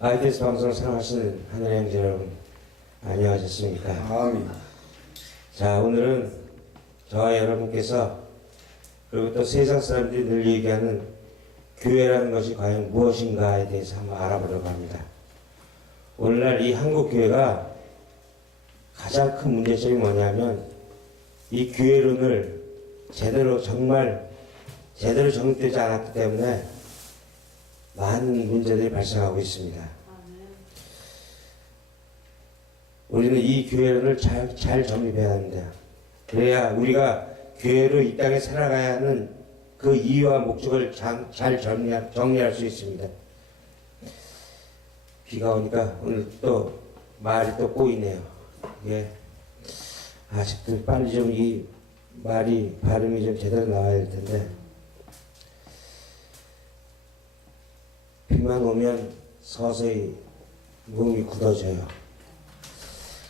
ITS 방송을 사랑하시는 하늘의 형제 여러분, 안녕하셨습니까? 아멘. 자, 오늘은 저와 여러분께서, 그리고 또 세상 사람들이 늘 얘기하는 교회라는 것이 과연 무엇인가에 대해서 한번 알아보려고 합니다. 오늘날 이 한국 교회가 가장 큰 문제점이 뭐냐면, 이 교회론을 정말 제대로 정립되지 않았기 때문에 많은 문제들이 발생하고 있습니다. 우리는 이 교회를 잘 정립해야 합니다. 그래야 우리가 교회로 이 땅에 살아가야 하는 그 이유와 목적을 잘 정리할 수 있습니다. 비가 오니까 오늘 또 말이 또 꼬이네요. 이게 아직도 빨리 좀 이 말이 발음이 좀 제대로 나와야 될 텐데, 비만 오면 서서히 몸이 굳어져요.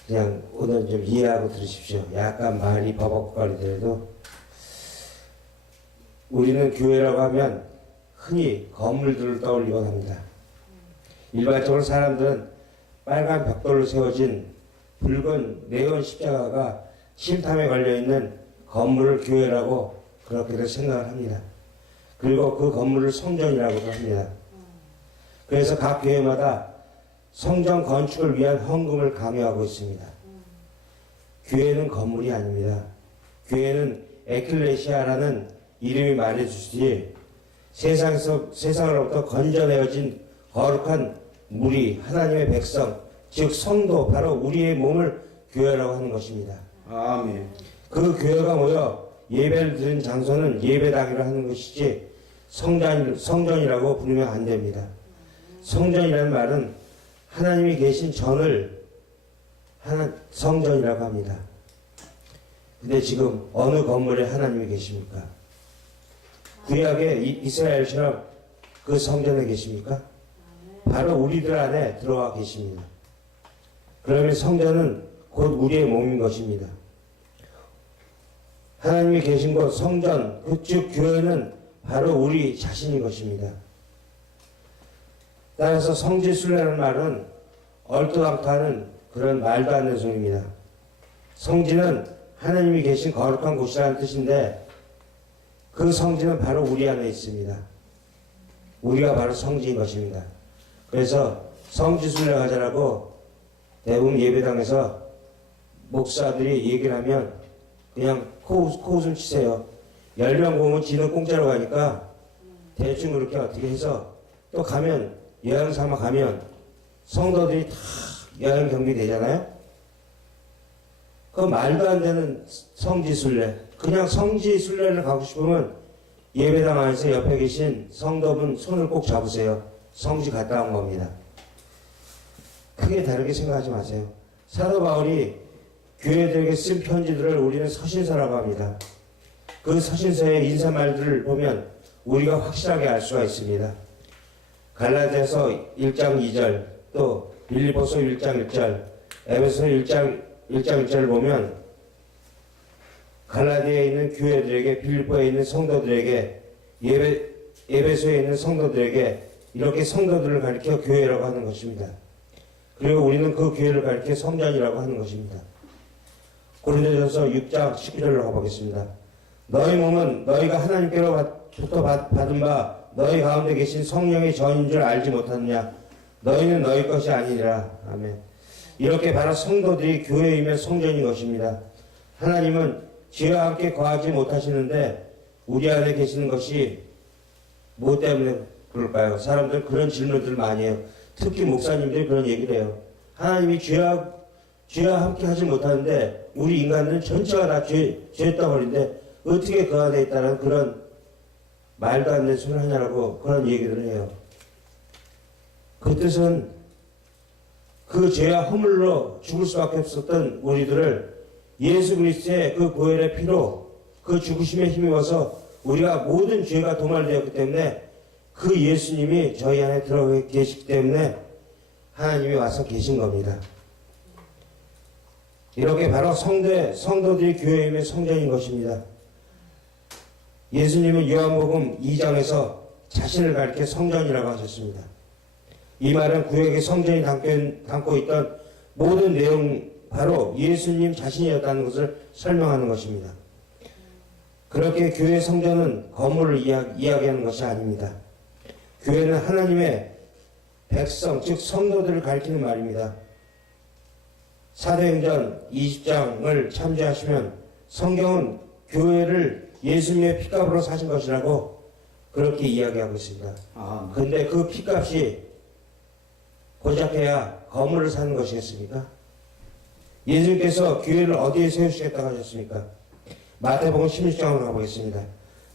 그냥 오늘 좀 이해하고 들으십시오. 약간 말이 버벅거리더라도 우리는 교회라고 하면 흔히 건물들을 떠올리곤 합니다. 일반적으로 사람들은 빨간 벽돌로 세워진 붉은 네온 십자가가 침탐에 걸려있는 건물을 교회라고 그렇게들 생각을 합니다. 그리고 그 건물을 성전이라고도 합니다. 그래서 각 교회마다 성전 건축을 위한 헌금을 강요하고 있습니다. 교회는 건물이 아닙니다. 교회는 에클레시아라는 이름이 말해주시지, 세상으로부터 건져내어진 거룩한 무리, 하나님의 백성, 즉 성도, 바로 우리의 몸을 교회라고 하는 것입니다. 아멘. 그 교회가 모여 예배를 드린 장소는 예배당이라 하는 것이지 성전이라고 부르면 안 됩니다. 성전이라는 말은 하나님이 계신 전을 성전이라고 합니다. 근데 지금 어느 건물에 하나님이 계십니까? 구약의 이스라엘처럼 그 성전에 계십니까? 바로 우리들 안에 들어와 계십니다. 그러면 성전은 곧 우리의 몸인 것입니다. 하나님이 계신 곳 성전, 즉 교회는 바로 우리 자신인 것입니다. 따라서 성지순례라는 말은 얼토당토하는 그런 말도 안 되는 소리입니다. 성지는 하나님이 계신 거룩한 곳이라는 뜻인데, 그 성지는 바로 우리 안에 있습니다. 우리가 바로 성지인 것입니다. 그래서 성지순례 가자라고 대부분 예배당에서 목사들이 얘기를 하면 그냥 코웃음 치세요. 10명 모으면 지는 공짜로 가니까 대충 그렇게 어떻게 해서 또 가면, 여행 삼아 가면 성도들이 다 여행 경비 되잖아요. 그 말도 안 되는 성지순례. 그냥 성지순례를 가고 싶으면 예배당 안에서 옆에 계신 성도분 손을 꼭 잡으세요. 성지 갔다 온 겁니다. 크게 다르게 생각하지 마세요. 사도 바울이 교회들에게 쓴 편지들을 우리는 서신서라고 합니다. 그 서신서의 인사말들을 보면 우리가 확실하게 알 수가 있습니다. 갈라디아서 1장 2절, 또 빌립보서 1장 1절, 에베소 1장 1절을 보면 갈라디아에 있는 교회들에게, 빌립보에 있는 성도들에게, 에베소에 있는 성도들에게 이렇게 성도들을 가리켜 교회라고 하는 것입니다. 그리고 우리는 그 교회를 가리켜 성전이라고 하는 것입니다. 고린도전서 6장 19절로 가보겠습니다. 너희 몸은 너희가 하나님께로부터 받은 바 너희 가운데 계신 성령의 전인 줄 알지 못하느냐? 너희는 너희 것이 아니니라. 아멘. 이렇게 바로 성도들이 교회이며 성전인 것입니다. 하나님은 죄와 함께 거하지 못하시는데 우리 안에 계시는 것이 뭐 때문에 그럴까요? 사람들 그런 질문들을 많이 해요. 특히 목사님들이 그런 얘기를 해요. 하나님이 죄와 함께 하지 못하는데 우리 인간들은 전체가 다 죄 덩어리인데 어떻게 그 안에 있다는 그런 말도 안 되는 소리를 하냐라고 그런 얘기들을 해요. 그 뜻은 그 죄와 허물로 죽을 수밖에 없었던 우리들을 예수 그리스도의 그 보혈의 피로, 그 죽으심에 힘입어서 우리가 모든 죄가 도말되었기 때문에 그 예수님이 저희 안에 들어가 계시기 때문에 하나님이 와서 계신 겁니다. 이렇게 바로 성도들이 교회임의 성전인 것입니다. 예수님은 요한복음 2장에서 자신을 가리켜 성전이라고 하셨습니다. 이 말은 구약의 성전이 담고 있던 모든 내용 바로 예수님 자신이었다는 것을 설명하는 것입니다. 그렇게 교회 성전은 건물을 이야기하는 것이 아닙니다. 교회는 하나님의 백성, 즉 성도들을 가리키는 말입니다. 사도행전 20장을 참조하시면 성경은 교회를 예수님의 피값으로 사신 것이라고 그렇게 이야기하고 있습니다. 그런데 그 피값이 고작 해야 건물을 사는 것이겠습니까? 예수님께서 교회를 어디에 세우시겠다고 하셨습니까? 마태복음 16장으로 가보겠습니다.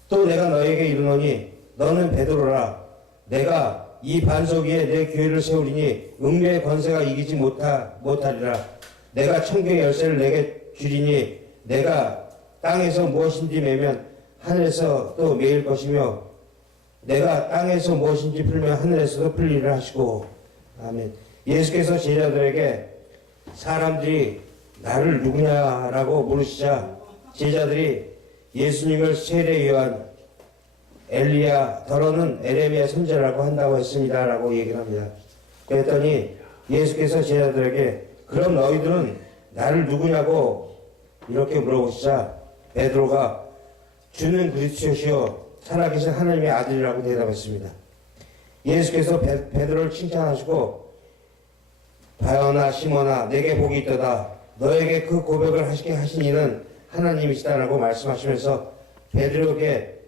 또 내가 너에게 이르노니 너는 베드로라. 내가 이 반석 위에 내 교회를 세우리니 음녀의 권세가 이기지 못하리라. 내가 천국의 열쇠를 내게 주리니 내가 땅에서 무엇인지 매면 하늘에서 또 매일 것이며 내가 땅에서 무엇인지 풀면 하늘에서도 풀리리라 하시고. 아멘. 예수께서 제자들에게 사람들이 나를 누구냐라고 물으시자 제자들이 예수님을 세례 요한, 엘리야, 더러는 에레미야 선지자라고 한다고 했습니다라고 얘기를 합니다. 그랬더니 예수께서 제자들에게 그럼 너희들은 나를 누구냐고 이렇게 물어보시자 베드로가 주는 그리스도시요 살아계신 하나님의 아들이라고 대답했습니다. 예수께서 베드로를 칭찬하시고 바요나 시몬아 내게 복이 있도다. 너에게 그 고백을 하시게 하신 이는 하나님이시다라고 말씀하시면서 베드로에게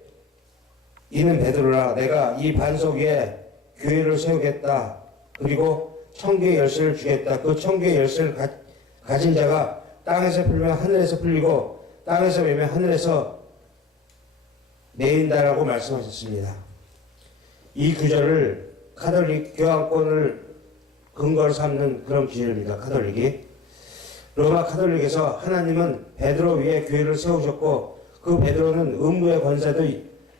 이는 베드로라 내가 이 반석 위에 교회를 세우겠다. 그리고 천국의 열쇠를 주겠다. 그 천국의 열쇠를 가진 자가 땅에서 풀면 하늘에서 풀리고 땅에서 매면 하늘에서 매인다라고 말씀하셨습니다. 이 구절을 카톨릭 교황권을 근거로 삼는 그런 구절입니다. 카톨릭이. 로마 카톨릭에서 하나님은 베드로 위에 교회를 세우셨고 그 베드로는 음부의 권세도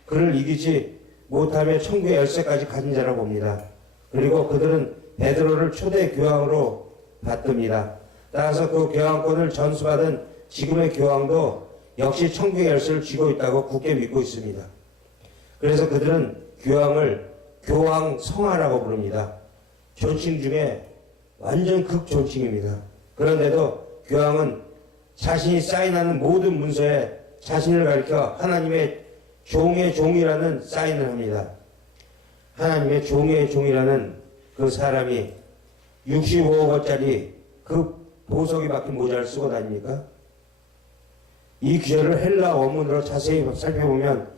그를 이기지 못하며 천국의 열쇠까지 가진 자라고 봅니다. 그리고 그들은 베드로를 초대 교황으로 받듭니다. 따라서 그 교황권을 전수받은 지금의 교황도 역시 천국의 열쇠를 쥐고 있다고 굳게 믿고 있습니다. 그래서 그들은 교황을 교황 성화라고 부릅니다. 존칭 중에 완전 극존칭입니다. 그런데도 교황은 자신이 사인하는 모든 문서에 자신을 가리켜 하나님의 종의 종이라는 사인을 합니다. 하나님의 종의 종이라는 그 사람이 65억 원짜리 그 보석이 박힌 모자를 쓰고 다닙니까? 이 구절을 헬라 원문으로 자세히 살펴보면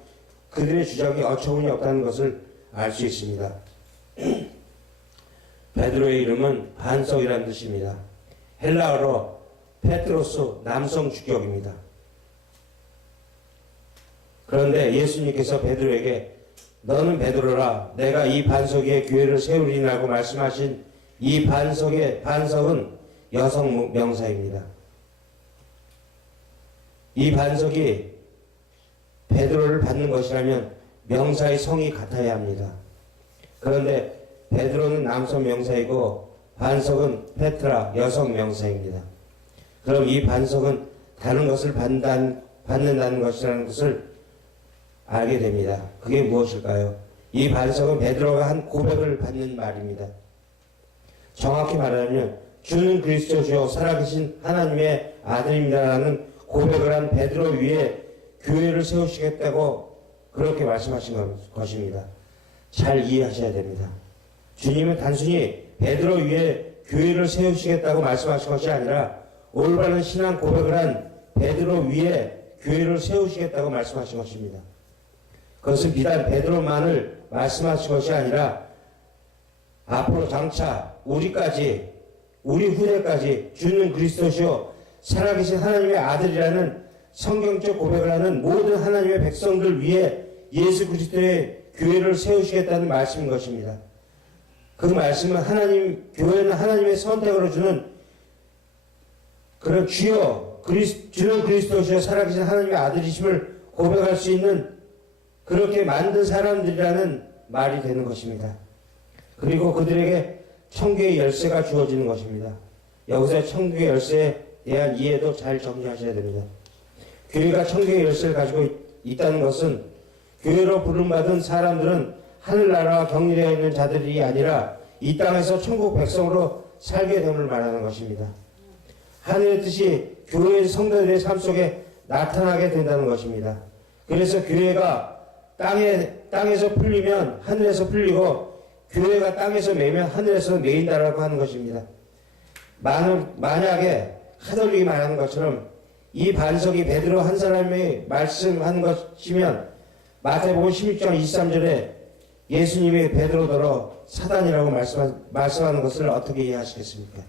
그들의 주장이 어처구니 없다는 것을 알 수 있습니다. 베드로의 이름은 반석이라는 뜻입니다. 헬라어로 페트로스 남성 주격입니다. 그런데 예수님께서 베드로에게 너는 베드로라 내가 이 반석 위에 교회를 세우리라고 말씀하신 이 반석은 여성 명사입니다. 이 반석이 베드로를 받는 것이라면 명사의 성이 같아야 합니다. 그런데 베드로는 남성 명사이고 반석은 페트라 여성 명사입니다. 그럼 이 반석은 다른 것을 받는다는 것이라는 것을 알게 됩니다. 그게 무엇일까요? 이 반석은 베드로가 한 고백을 받는 말입니다. 정확히 말하면 주는 그리스도시요 살아계신 하나님의 아들입니다라는 고백을 한 베드로 위에 교회를 세우시겠다고 그렇게 말씀하신 것입니다. 잘 이해하셔야 됩니다. 주님은 단순히 베드로 위에 교회를 세우시겠다고 말씀하신 것이 아니라 올바른 신앙 고백을 한 베드로 위에 교회를 세우시겠다고 말씀하신 것입니다. 그것은 비단 베드로만을 말씀하신 것이 아니라 앞으로 장차 우리 후대까지 주는 그리스도시요 살아계신 하나님의 아들이라는 성경적 고백을 하는 모든 하나님의 백성들 위에 예수 그리스도의 교회를 세우시겠다는 말씀인 것입니다. 그 말씀은 교회는 하나님의 선택으로 주는 그런 주는 그리스도시여 살아계신 하나님의 아들이심을 고백할 수 있는 그렇게 만든 사람들이라는 말이 되는 것입니다. 그리고 그들에게 천국의 열쇠가 주어지는 것입니다. 여기서 천국의 열쇠에 대한 이해도 잘 정리하셔야 됩니다. 교회가 천국의 열쇠를 가지고 있다는 것은 교회로 부름받은 사람들은 하늘나라와 격리되어 있는 자들이 아니라 이 땅에서 천국 백성으로 살게 됨을 말하는 것입니다. 하늘의 뜻이 교회의 성도들의 삶 속에 나타나게 된다는 것입니다. 그래서 교회가 땅에서 풀리면 하늘에서 풀리고 교회가 땅에서 매면 하늘에서 매인다라고 하는 것입니다. 만약에 하덜릭이 말하는 것처럼 이 반석이 베드로 한 사람이 말씀하는 것이면 마태복음 16장 23절에 예수님이 베드로더러 사단이라고 말씀하는 것을 어떻게 이해하시겠습니까?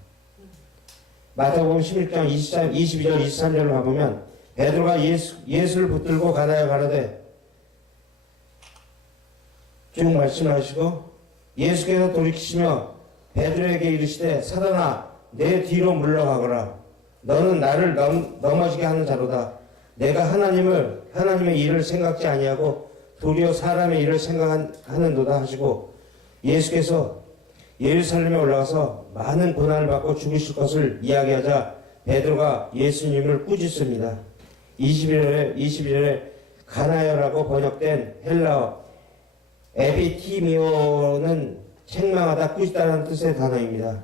마태복음 16장 22절 23절을 가보면 베드로가 예수를 붙들고 가나요 가라되 쭉 말씀하시고 예수께서 돌이키시며 베드로에게 이르시되 사단아 내 뒤로 물러가거라. 너는 나를 넘어지게 하는 자로다. 내가 하나님의 일을 생각지 아니하고 도리어 사람의 일을 생각하는도다 하시고 예수께서 예루살렘에 올라가서 많은 고난을 받고 죽으실 것을 이야기하자 베드로가 예수님을 꾸짖습니다. 21절에 가나여라고 번역된 헬라어 에피티미오는 책망하다 꾸짖다라는 뜻의 단어입니다.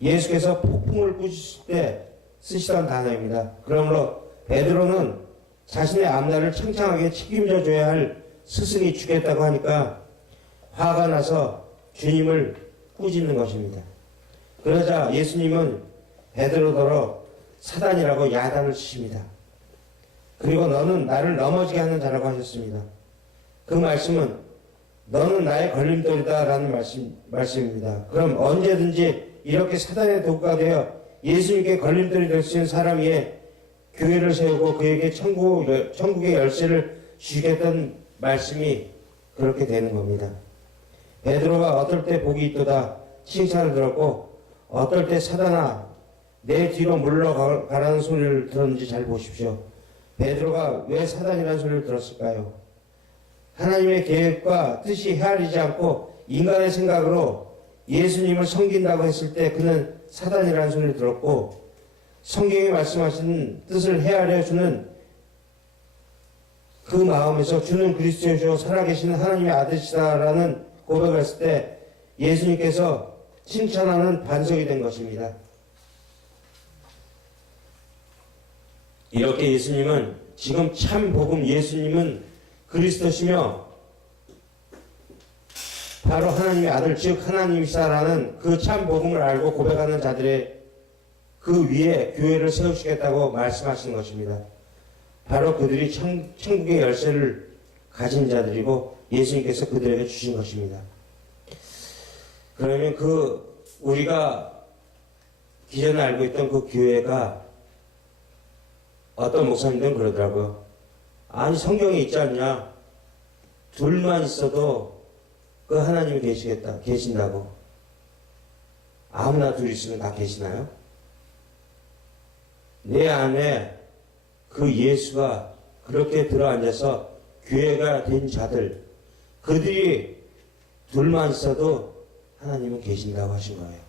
예수께서 폭풍을 꾸짖을 때 쓰시던 단어입니다. 그러므로 베드로는 자신의 앞날을 창창하게 책임져 줘야 할 스승이 죽겠다고 하니까 화가 나서 주님을 꾸짖는 것입니다. 그러자 예수님은 베드로더러 사단이라고 야단을 치십니다. 그리고 너는 나를 넘어지게 하는 자라고 하셨습니다. 그 말씀은 너는 나의 걸림돌이다 라는 말씀입니다. 그럼 언제든지 이렇게 사단의 도구가 되어 예수님께 걸림돌이 될 수 있는 사람 위에 교회를 세우고 그에게 천국의 열쇠를 주겠다는 말씀이 그렇게 되는 겁니다. 베드로가 어떨 때 복이 있도다 칭찬을 들었고 어떨 때 사단아 내 뒤로 물러가라는 소리를 들었는지 잘 보십시오. 베드로가 왜 사단이라는 소리를 들었을까요? 하나님의 계획과 뜻이 헤아리지 않고 인간의 생각으로 예수님을 섬긴다고 했을 때 그는 사단이라는 소리를 들었고 성경이 말씀하시는 뜻을 헤아려 주는 그 마음에서 주는 그리스도이시오 살아계시는 하나님의 아들이시다라는 고백을 했을 때 예수님께서 칭찬하는 반석이 된 것입니다. 이렇게 예수님은 지금 참 복음 예수님은 그리스도시며 바로 하나님의 아들 즉 하나님이시다라는 그 참 복음을 알고 고백하는 자들의 그 위에 교회를 세우시겠다고 말씀하시는 것입니다. 바로 그들이 천국의 열쇠를 가진 자들이고 예수님께서 그들에게 주신 것입니다. 그러면 우리가 기존에 알고 있던 그 교회가 어떤 목사님들은 그러더라고요. 아니 성경에 있지 않냐? 둘만 있어도 그 하나님이 계신다고. 아무나 둘 있으면 다 계시나요? 내 안에 그 예수가 그렇게 들어앉아서 교회가 된 자들, 그들이 둘만 있어도 하나님은 계신다고 하신 거예요.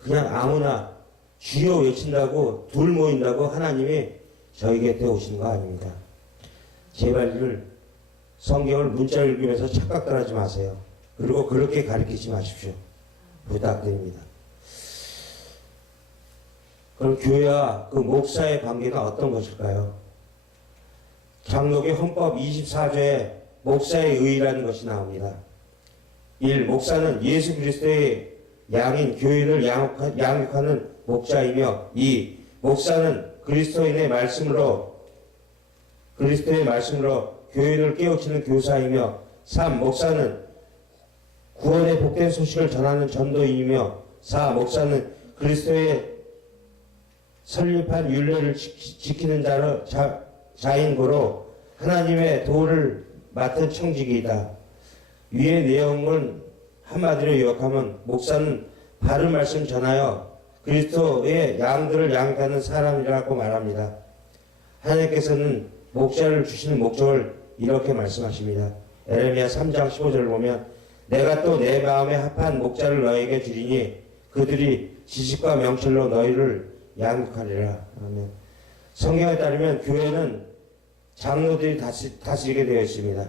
그냥 아무나 주여 외친다고 둘 모인다고 하나님이 저희 곁에 오시는 거 아닙니다. 제발 성경을 문자를 읽으면서 착각들 하지 마세요. 그리고 그렇게 가르치지 마십시오. 부탁드립니다. 그럼 교회와 그 목사의 관계가 어떤 것일까요? 장로교 헌법 24조에 목사의 의의라는 것이 나옵니다. 1. 목사는 예수 그리스도의 양인 교인을 양육하는 목자이며 2. 목사는 그리스도의 말씀으로 교인을 깨우치는 교사이며 3. 목사는 구원의 복된 소식을 전하는 전도인이며 4. 목사는 그리스도의 설립한 율례를 지키는 자인 고로 하나님의 도를 맡은 청직이다. 위의 내용은 한마디로 요약하면 목사는 바른 말씀 전하여 그리스도의 양들을 양육하는 사람이라고 말합니다. 하나님께서는 목자를 주시는 목적을 이렇게 말씀하십니다. 에레미야 3장 15절을 보면 내가 또 내 마음에 합한 목자를 너에게 주리니 그들이 지식과 명철로 너희를 양육하리라. 아멘. 성경에 따르면 교회는 장로들이 다스리게 되어 있습니다.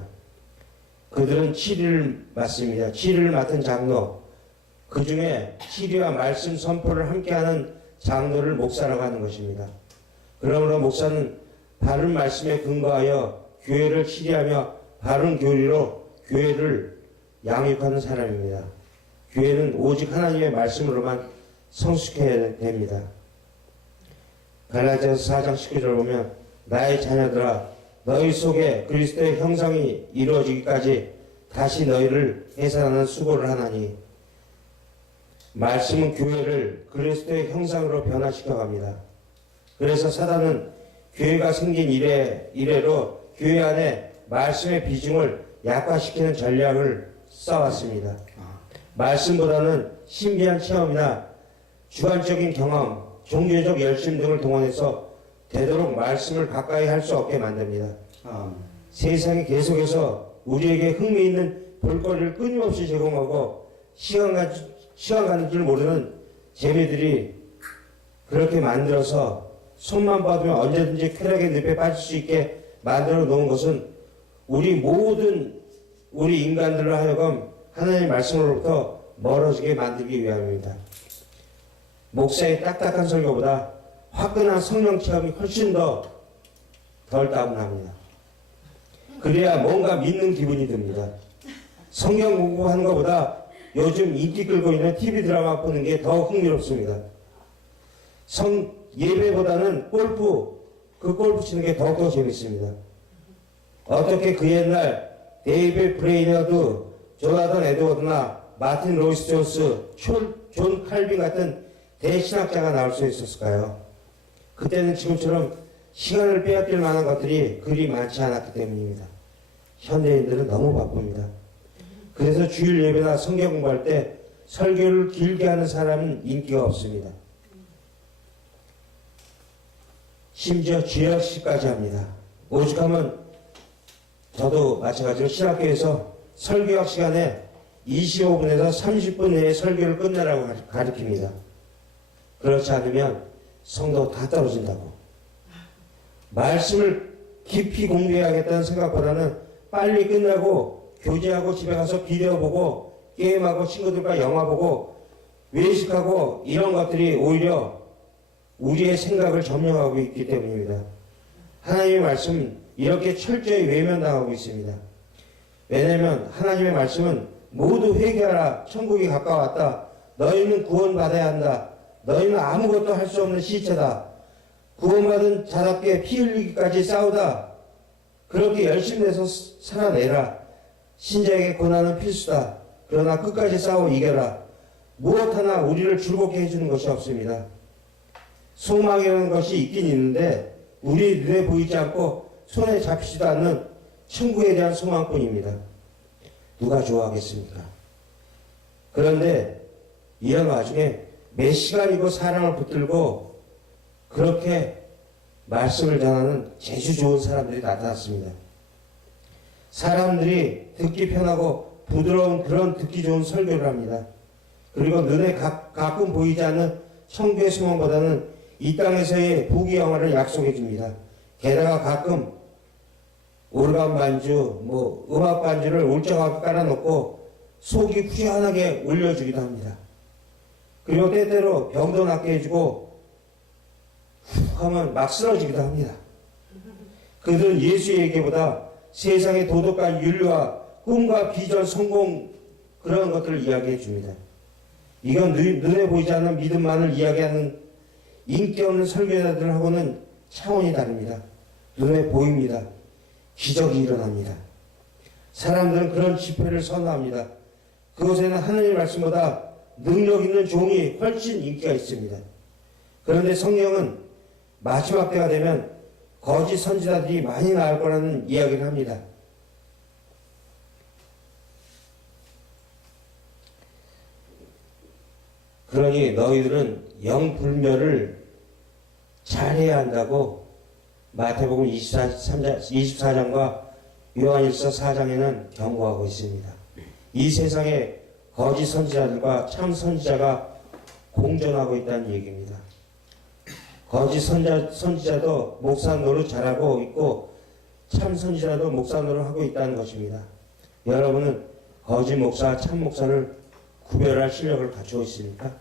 그들은 치리를 맡습니다. 치리를 맡은 장로, 그 중에 치리와 말씀 선포를 함께하는 장로를 목사라고 하는 것입니다. 그러므로 목사는 바른 말씀에 근거하여 교회를 치리하며 바른 교리로 교회를 양육하는 사람입니다. 교회는 오직 하나님의 말씀으로만 성숙해야 됩니다. 갈라디아서 4장 19절 보면 나의 자녀들아 너희 속에 그리스도의 형상이 이루어지기까지 다시 너희를 해산하는 수고를 하나니 말씀은 교회를 그리스도의 형상으로 변화시켜 갑니다. 그래서 사단은 교회가 생긴 이래로 교회 안에 말씀의 비중을 약화시키는 전략을 써왔습니다. 말씀보다는 신비한 체험이나 주관적인 경험, 종교적 열심 등을 동원해서 되도록 말씀을 가까이 할 수 없게 만듭니다. 세상이 계속해서 우리에게 흥미있는 볼거리를 끊임없이 제공하고 시간 가는 줄 모르는 재미들이 그렇게 만들어서 손만 뻗으면 언제든지 쾌락의 늪에 빠질 수 있게 만들어 놓은 것은 우리 인간들로 하여금 하나님의 말씀으로부터 멀어지게 만들기 위함입니다. 목사의 딱딱한 설교보다 화끈한 성령 체험이 훨씬 덜 다운합니다. 그래야 뭔가 믿는 기분이 듭니다. 성경 공부하는 것보다 요즘 인기 끌고 있는 TV 드라마 보는 게 더 흥미롭습니다. 예배보다는 골프 치는 게 더욱더 재밌습니다. 어떻게 그 옛날 데이비드 브레이너드, 조나단 에드워드나 마틴 로이스 존스, 존 칼빈 같은 대신학자가 나올 수 있었을까요? 그때는 지금처럼 시간을 빼앗길 만한 것들이 그리 많지 않았기 때문입니다. 현대인들은 너무 바쁩니다. 그래서 주일 예배나 성경 공부할 때 설교를 길게 하는 사람은 인기가 없습니다. 심지어 주일학식까지 합니다. 오죽하면 저도 마찬가지로 신학교에서 설교학 시간에 25분에서 30분 내에 설교를 끝내라고 가르칩니다. 그렇지 않으면 성도 다 떨어진다고. 말씀을 깊이 공부해야겠다는 생각보다는 빨리 끝나고 교제하고 집에 가서 비디오 보고 게임하고 친구들과 영화 보고 외식하고 이런 것들이 오히려 우리의 생각을 점령하고 있기 때문입니다. 하나님의 말씀은 이렇게 철저히 외면당하고 있습니다. 왜냐하면 하나님의 말씀은 모두 회개하라, 천국이 가까웠다, 너희는 구원받아야 한다, 너희는 아무것도 할 수 없는 시체다, 구원받은 자답게 피 흘리기까지 싸우다, 그렇게 열심내서 살아내라, 신자에게 고난은 필수다, 그러나 끝까지 싸워 이겨라, 무엇 하나 우리를 즐겁게 해주는 것이 없습니다. 소망이라는 것이 있긴 있는데 우리 눈에 보이지 않고 손에 잡히지도 않는 천국에 대한 소망뿐입니다. 누가 좋아하겠습니까? 그런데 이런 와중에 몇 시간이고 사랑을 붙들고 그렇게 말씀을 전하는 재주 좋은 사람들이 나타났습니다. 사람들이 듣기 편하고 부드러운 그런 듣기 좋은 설교를 합니다. 그리고 눈에 가끔 보이지 않는 천국의 소망보다는 이 땅에서의 부귀영화를 약속해 줍니다. 게다가 가끔 오르간 반주, 음악 반주를 울적하게 깔아놓고 속이 후련하게 울려주기도 합니다. 그리고 때때로 병도 낫게 해주고 훅 하면 막 쓰러지기도 합니다. 그들은 예수의 얘기보다 세상의 도덕과 윤리와 꿈과 비전, 성공 그런 것들을 이야기해 줍니다. 이건 눈에 보이지 않는 믿음만을 이야기하는 인기 없는 설교자들하고는 차원이 다릅니다. 눈에 보입니다. 기적이 일어납니다. 사람들은 그런 집회를 선호합니다. 그곳에는 하나님의 말씀보다 능력 있는 종이 훨씬 인기가 있습니다. 그런데 성경은 마지막 때가 되면 거짓 선지자들이 많이 나올 거라는 이야기를 합니다. 그러니 너희들은 영불멸을 잘해야 한다고 마태복음 24장과 요한일서 4장에는 경고하고 있습니다. 이 세상에 거짓 선지자들과 참 선지자가 공존하고 있다는 얘기입니다. 거짓 선지자도 목사 노릇 잘하고 있고 참 선지자도 목사 노릇 하고 있다는 것입니다. 여러분은 거짓 목사, 참 목사를 구별할 실력을 갖추고 있습니까?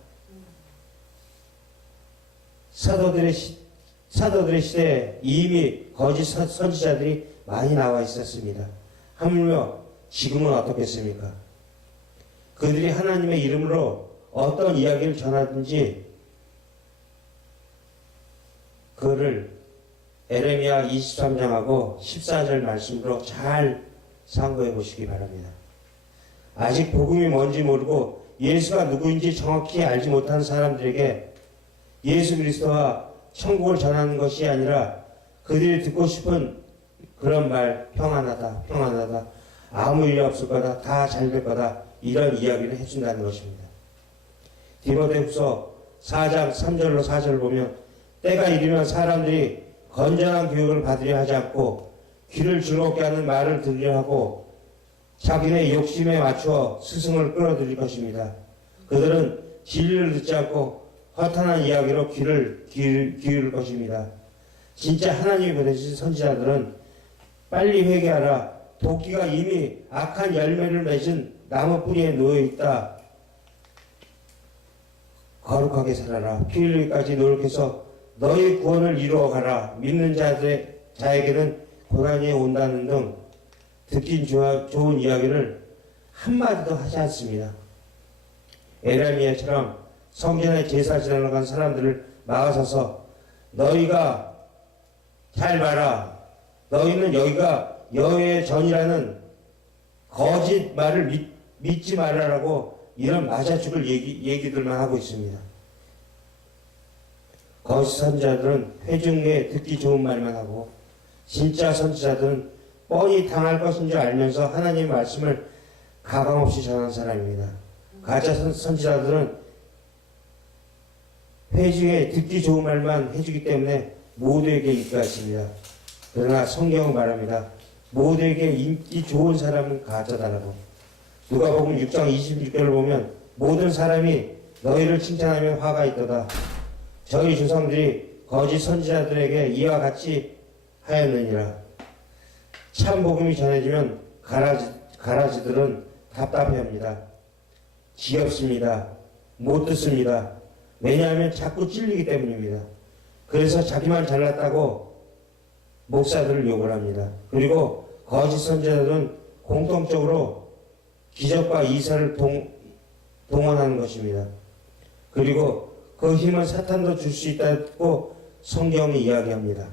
사도들의 시대에 이미 거짓 선지자들이 많이 나와 있었습니다. 하물며 지금은 어떻겠습니까? 그들이 하나님의 이름으로 어떤 이야기를 전하든지 그를 에레미야 23장하고 14절 말씀으로 잘 상고해 보시기 바랍니다. 아직 복음이 뭔지 모르고 예수가 누구인지 정확히 알지 못한 사람들에게 예수 그리스도와 천국을 전하는 것이 아니라 그들이 듣고 싶은 그런 말, 평안하다, 평안하다, 아무 일 없을 거다, 다 잘 될 거다, 이런 이야기를 해준다는 것입니다. 디모데후서 4장 3절로 4절을 보면 때가 이르면 사람들이 건전한 교육을 받으려 하지 않고 귀를 즐겁게 하는 말을 들으려 하고 자기네 욕심에 맞추어 스승을 끌어들일 것입니다. 그들은 진리를 듣지 않고 허탄한 이야기로 귀를 기울일 것입니다. 진짜 하나님이 보내신 선지자들은 빨리 회개하라. 도끼가 이미 악한 열매를 맺은 나무 뿌리에 놓여있다. 거룩하게 살아라. 피 흘리기까지 노력해서 너희 구원을 이루어가라. 믿는 자에게는 고난이 온다는 등 듣긴 좋은 이야기를 한마디도 하지 않습니다. 에레미야처럼 성전에 제사 지내러 간 사람들을 막아서서 너희가 잘 봐라. 너희는 여기가 여호와의 전이라는 거짓 말을 믿지 말라라고 이런 맞아 죽을 얘기들만 하고 있습니다. 거짓 선지자들은 회중에 듣기 좋은 말만 하고 진짜 선지자들은 뻔히 당할 것인 줄 알면서 하나님의 말씀을 가감없이 전한 사람입니다. 가짜 선지자들은 회중에 듣기 좋은 말만 해주기 때문에 모두에게 인기가 있습니다. 그러나 성경은 말합니다. 모두에게 인기 좋은 사람은 가짜다라고. 누가복음 6장 26절을 보면 모든 사람이 너희를 칭찬하면 화가 있도다. 저희 조상들이 거짓 선지자들에게 이와 같이 하였느니라. 참 복음이 전해지면 가라지들은 답답해합니다. 지겹습니다. 못 듣습니다. 왜냐하면 자꾸 찔리기 때문입니다. 그래서 자기만 잘났다고 목사들을 욕을 합니다. 그리고 거짓 선지자들은 공통적으로 기적과 이사를 동원하는 것입니다. 그리고 그 힘은 사탄도 줄 수 있다고 성경이 이야기합니다.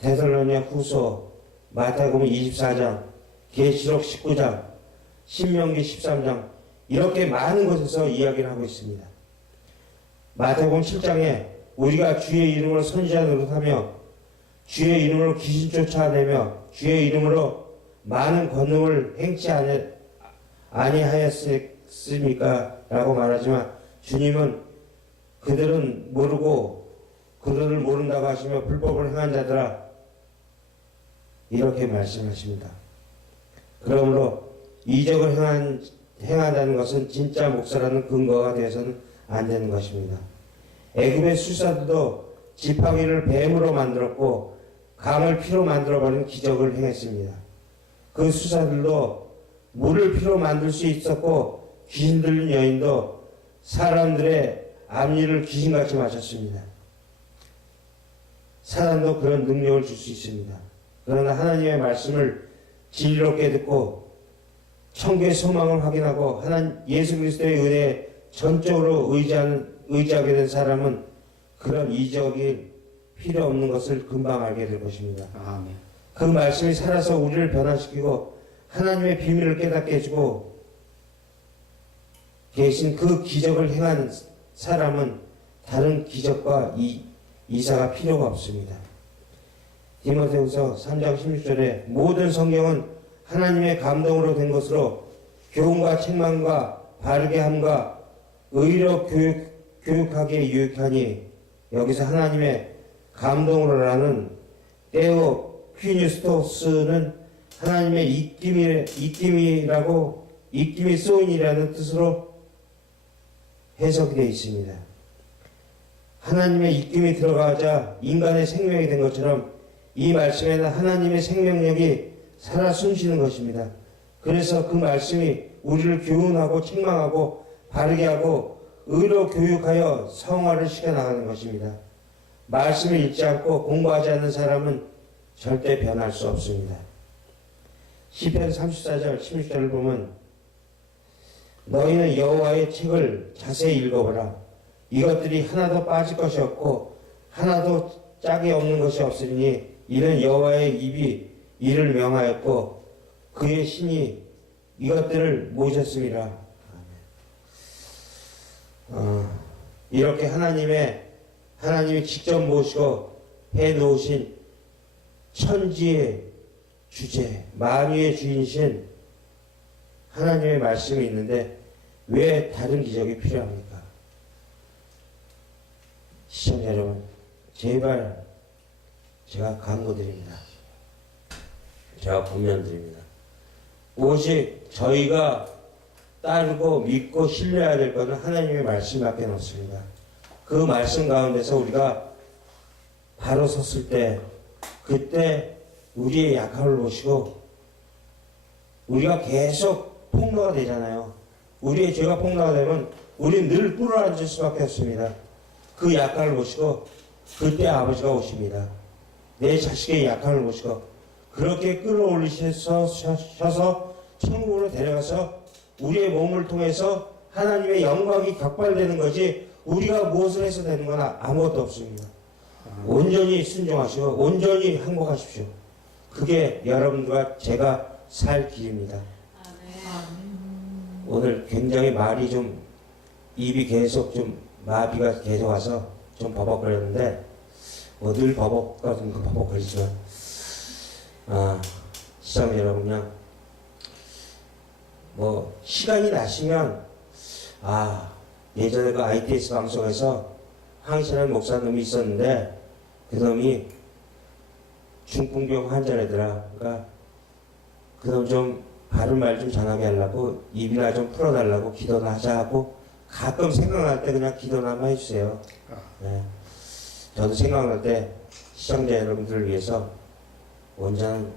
데살로니가 후서, 마태복음 24장, 계시록 19장, 신명기 13장 이렇게 많은 곳에서 이야기를 하고 있습니다. 마태복음 7장에 우리가 주의 이름으로 선지자 노릇하며 주의 이름으로 귀신 쫓아내며 주의 이름으로 많은 권능을 행치 아니하였습니까? 라고 말하지만 주님은 그들은 모르고 그들을 모른다고 하시며 불법을 행한 자들아 이렇게 말씀하십니다. 그러므로 이적을 행한다는 것은 진짜 목사라는 근거가 되어서는 안 되는 것입니다. 애굽의 술사들도 지팡이를 뱀으로 만들었고 강을 피로 만들어버리는 기적을 행했습니다. 그 수사들도 물을 피로 만들 수 있었고 귀신 들린 여인도 사람들의 앞니를 귀신같이 마셨습니다. 사단도 그런 능력을 줄 수 있습니다. 그러나 하나님의 말씀을 진리롭게 듣고 천국의 소망을 확인하고 예수 그리스도의 은혜에 전적으로 의지하게 된 사람은 그런 이적이 필요 없는 것을 금방 알게 될 것입니다. 아멘. 그 말씀이 살아서 우리를 변화시키고 하나님의 비밀을 깨닫게 해주고 계신 그 기적을 행한 사람은 다른 기적과 이사가 필요가 없습니다. 디모데후서 3장 16절에 모든 성경은 하나님의 감동으로 된 것으로 교훈과 책망과 바르게 함과 의로 교육하기에 유익하니 여기서 하나님의 감동으로라는 테오 퀴니스토스는 하나님의 입김이 쏘인이라는 뜻으로 해석이 되어 있습니다. 하나님의 입김이 들어가자 인간의 생명이 된 것처럼 이 말씀에는 하나님의 생명력이 살아 숨쉬는 것입니다. 그래서 그 말씀이 우리를 교훈하고 책망하고 바르게 하고 의로 교육하여 성화를 시켜나가는 것입니다. 말씀을 읽지 않고 공부하지 않는 사람은 절대 변할 수 없습니다. 시편 34절 16절을 보면 너희는 여호와의 책을 자세히 읽어보라. 이것들이 하나도 빠질 것이 없고 하나도 짝이 없는 것이 없으니 이는 여호와의 입이 이를 명하였고 그의 신이 이것들을 모셨음이라. 이렇게 하나님이 직접 모시고 해놓으신 천지의 주제, 만유의 주인이신 하나님의 말씀이 있는데 왜 다른 기적이 필요합니까? 시청자 여러분, 제발 제가 간구드립니다. 제가 권면드립니다. 오직 저희가 따르고 믿고 신뢰해야 될 것은 하나님의 말씀밖에 없습니다. 그 말씀 가운데서 우리가 바로 섰을 때 그때 우리의 약함을 보시고 우리가 계속 폭로가 되잖아요. 우리의 죄가 폭로가 되면 우리는 늘 꿇어앉을 수밖에 없습니다. 그 약함을 보시고 그때 아버지가 오십니다. 내 자식의 약함을 보시고 그렇게 끌어올리셔서 천국으로 데려가서 우리의 몸을 통해서 하나님의 영광이 격발되는 거지 우리가 무엇을 해서 되는 건 아무것도 없습니다. 온전히 순종하시고 온전히 항복하십시오. 그게 여러분과 제가 살 길입니다. 오늘 굉장히 말이 좀 입이 계속 좀 마비가 계속 와서 좀 버벅거렸는데 뭐 늘 버벅거리지만 시청자 여러분 그냥 뭐 시간이 나시면 예전에 그 ITS 방송에서 황신한 목사님이 있었는데 그 놈이 중풍병 환자래더라. 그러니까 그 놈 좀 바른 말 좀 전하게 하려고 입이나 좀 풀어달라고 기도나 하자 하고 가끔 생각날 때 그냥 기도나 한번 해주세요. 네. 저도 생각날 때 시청자 여러분들을 위해서 온전한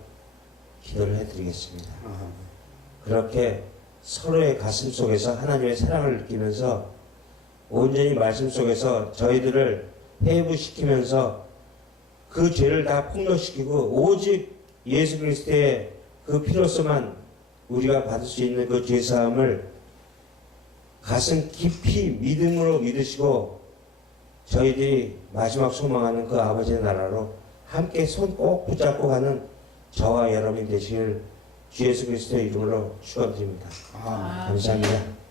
기도를 해드리겠습니다. 그렇게 서로의 가슴 속에서 하나님의 사랑을 느끼면서 온전히 말씀 속에서 저희들을 회부시키면서 그 죄를 다 폭로시키고 오직 예수 그리스도의 그 피로서만 우리가 받을 수 있는 그 죄사함을 가슴 깊이 믿음으로 믿으시고 저희들이 마지막 소망하는 그 아버지의 나라로 함께 손 꼭 붙잡고 가는 저와 여러분이 되시길 주 예수 그리스도의 이름으로 축원드립니다. 감사합니다.